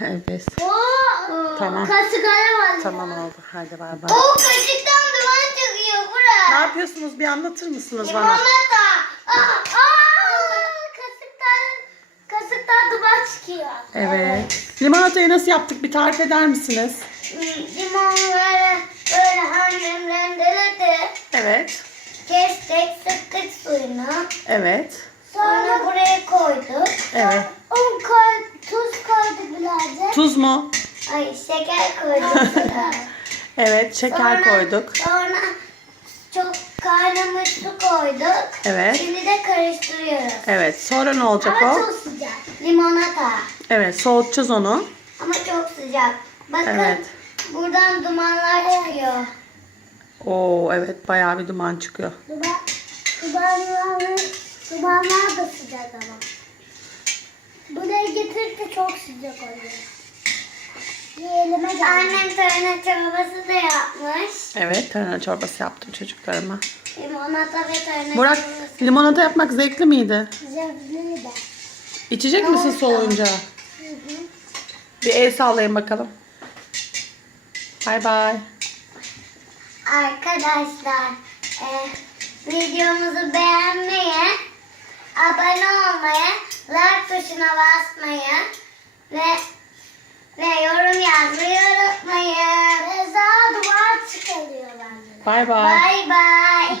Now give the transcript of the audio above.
Evet. Oo, Tamam. Kasık var. Tamam oldu. Hadi bay bay. O kaşıktan duman çıkıyor Ne buraya. yapıyorsunuz? Bir anlatır mısınız bana? Limonata. Kasıktan duman çıkıyor. Evet. Limonatayı nasıl yaptık? Bir tarif eder misiniz? Limonları böyle annem rendeledi. Evet. Kestik, sıktık suyunu. Evet. Sonra buraya koyduk. Evet. Un koy, tuz koyduk birazcık. Tuz mu? Ay şeker koyduk. Sonra. Evet. Şeker koyduk. Sonra çok kaynamış su koyduk. Evet. Şimdi de karıştırıyoruz. Evet. Sonra ne olacak Ama o? çok sıcak. Limonata. Evet. Soğutacağız onu. Ama çok sıcak. Bakın Evet. buradan dumanlar çıkıyor. Oo evet. Bayağı bir duman çıkıyor. Dumanlar da sıcak ama. Buraya getirdi çok sıcak oluyor. Annem tarhana çorbası da yapmış. Evet. Tarhana çorbası yaptım çocuklarıma. Limonata ve tarhana Burak, çorbası. limonata yapmak zevkli miydi? Zevkli de. İçecek misin soğuyunca? Bir el sallayın bakalım. Bay bay. Arkadaşlar videomuzu beğenmeyi, abone olmayı, like tuşuna basmayı ve yorum yazmayı unutmayın. Reza duvar çıkarıyor bence. Bay bay. Bye bye.